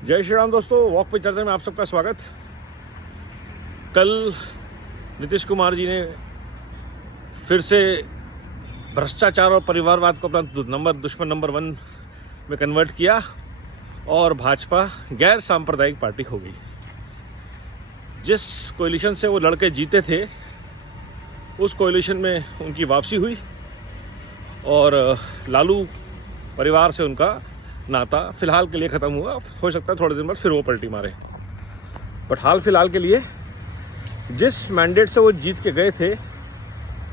जय श्री राम दोस्तों, वॉक पे चर्चा में आप सबका स्वागत। कल नीतीश कुमार जी ने फिर से भ्रष्टाचार और परिवारवाद को अपना दुश्मन नंबर 1 में कन्वर्ट किया और भाजपा गैर सांप्रदायिक पार्टी हो गई। जिस कोalition से वो लड़के जीते थे उस कोalition में उनकी वापसी हुई और लालू परिवार से उनका नाता फिलहाल के लिए ख़त्म हुआ। हो सकता है थोड़े दिन बाद फिर वो पलटी मारे, बट हाल फिलहाल के लिए जिस मैंडेट से वो जीत के गए थे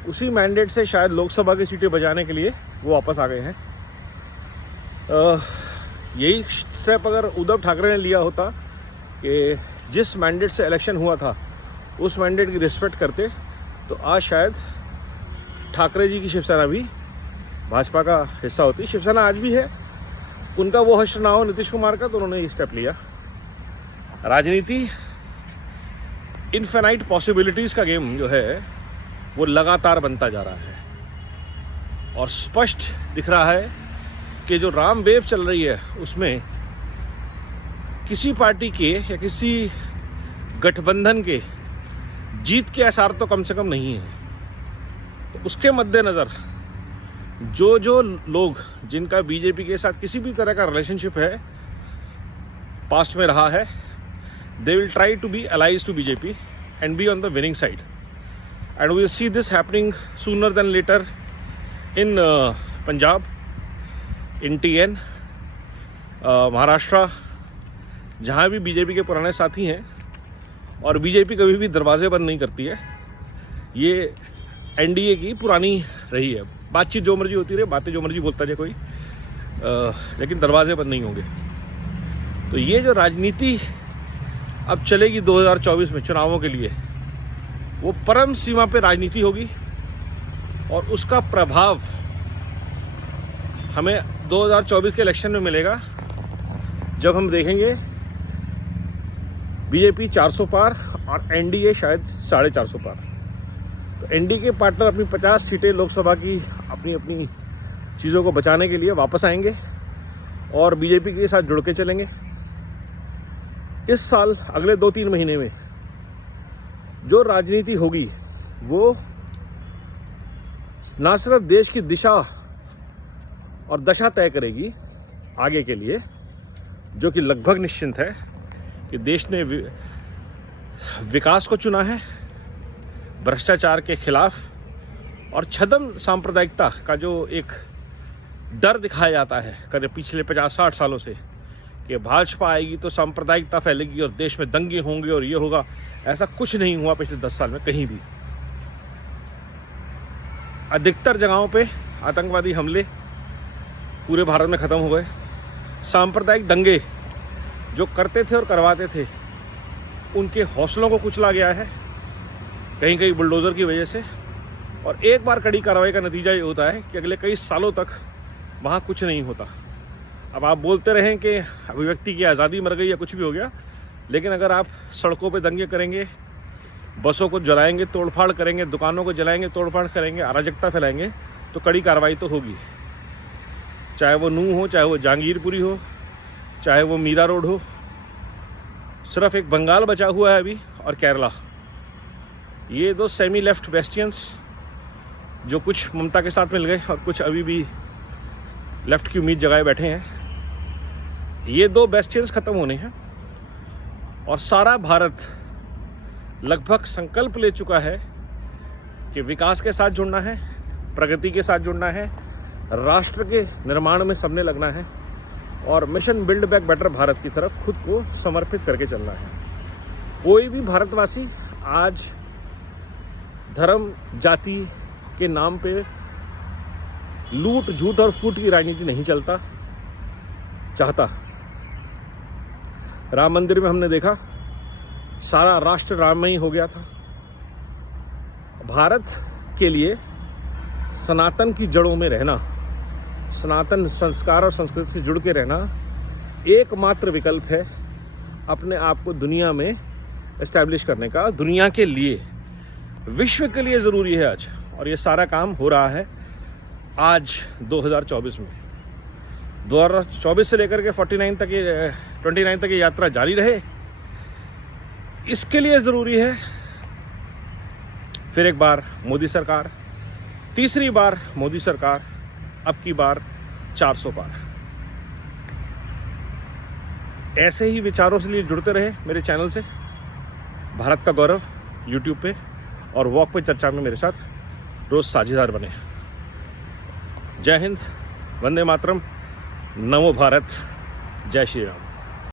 उसी मैंडेट से शायद लोकसभा की सीटें बजाने के लिए वो वापस आ गए हैं। यही स्टेप अगर उद्धव ठाकरे ने लिया होता कि जिस मैंडेट से इलेक्शन हुआ था उस मैंडेट की रिस्पेक्ट करते, तो आज शायद ठाकरे जी की शिवसेना भी भाजपा का हिस्सा होती। शिवसेना आज भी है, उनका वो हश्र ना हो नीतीश कुमार का, तो उन्होंने ये स्टेप लिया। राजनीति इनफिनाइट पॉसिबिलिटीज़ का गेम जो है वो लगातार बनता जा रहा है और स्पष्ट दिख रहा है कि जो राम वेव चल रही है उसमें किसी पार्टी के या किसी गठबंधन के जीत के आसार तो कम से कम नहीं है। तो उसके मद्देनज़र जो लोग जिनका बीजेपी के साथ किसी भी तरह का रिलेशनशिप है, पास्ट में रहा है, they will try to be allies to BJP and be on the winning side, and we will see this happening sooner than later in Punjab, in TN, Maharashtra, जहाँ भी बीजेपी के पुराने साथी हैं। और बीजेपी कभी भी दरवाजे बंद नहीं करती है, ये एनडीए की पुरानी रही है। बातचीत जो मर्जी होती रहे, बातें जो मर्जी बोलता जाए कोई, लेकिन दरवाजे बंद नहीं होंगे। तो ये जो राजनीति अब चलेगी 2024 में चुनावों के लिए, वो परम सीमा पे राजनीति होगी और उसका प्रभाव हमें 2024 के इलेक्शन में मिलेगा, जब हम देखेंगे बीजेपी 400 पार और एनडीए शायद 450 पार। तो एनडीए के पार्टनर अपनी 50 सीटें लोकसभा की अपनी अपनी चीज़ों को बचाने के लिए वापस आएंगे और बीजेपी के साथ जुड़ के चलेंगे। इस साल अगले 2-3 महीने में जो राजनीति होगी वो ना सिर्फ देश की दिशा और दशा तय करेगी आगे के लिए, जो कि लगभग निश्चित है कि देश ने विकास को चुना है, भ्रष्टाचार के खिलाफ और छद्म सांप्रदायिकता का जो एक डर दिखाया जाता है करीब पिछले 50-60 सालों से कि भाजपा आएगी तो सांप्रदायिकता फैलेगी और देश में दंगे होंगे और ये होगा, ऐसा कुछ नहीं हुआ पिछले 10 साल में कहीं भी। अधिकतर जगहों पे आतंकवादी हमले पूरे भारत में ख़त्म हो गए। सांप्रदायिक दंगे जो करते थे और करवाते थे उनके हौसलों को कुचला गया है कहीं कहीं बुलडोज़र की वजह से। और एक बार कड़ी कार्रवाई का नतीजा ये होता है कि अगले कई सालों तक वहाँ कुछ नहीं होता। अब आप बोलते रहें कि अभिव्यक्ति की आज़ादी मर गई या कुछ भी हो गया, लेकिन अगर आप सड़कों पे दंगे करेंगे, बसों को जलाएंगे, तोड़फाड़ करेंगे, दुकानों को जलाएंगे, तोड़फाड़ करेंगे, अराजकता फैलाएंगे, तो कड़ी कार्रवाई तो होगी। चाहे वो नूह हो, चाहे वो जहांगीरपुरी हो, चाहे वो मीरा रोड हो। सिर्फ एक बंगाल बचा हुआ है अभी और केरला। ये दो सेमी लेफ्ट बेस्टियंस जो कुछ ममता के साथ मिल गए और कुछ अभी भी लेफ्ट की उम्मीद जगाए बैठे हैं, ये दो बेस्टियंस ख़त्म होने हैं और सारा भारत लगभग संकल्प ले चुका है कि विकास के साथ जुड़ना है, प्रगति के साथ जुड़ना है, राष्ट्र के निर्माण में सबने लगना है और mission build back better Bharat की तरफ खुद को समर्पित करके चलना है। कोई भी भारतवासी आज धर्म जाति के नाम पे लूट झूठ और फूट की राजनीति नहीं चाहता। राम मंदिर में हमने देखा सारा राष्ट्र राममय हो गया था। भारत के लिए सनातन की जड़ों में रहना, सनातन संस्कार और संस्कृति से जुड़ के रहना एकमात्र विकल्प है अपने आप को दुनिया में एस्टैब्लिश करने का। दुनिया के लिए, विश्व के लिए ज़रूरी है आज, और ये सारा काम हो रहा है आज 2024 में। 2024 से लेकर के 29 तक ये यात्रा जारी रहे। इसके लिए ज़रूरी है फिर एक बार मोदी सरकार, तीसरी बार मोदी सरकार, अब की बार 400 पार। ऐसे ही विचारों से लिए जुड़ते रहे मेरे चैनल से, भारत का गौरव यूट्यूब पे, और वॉक पे चर्चा में मेरे साथ रोज़ साझेदार बने। जय हिंद, वंदे मातरम, नमो भारत, जय श्री राम।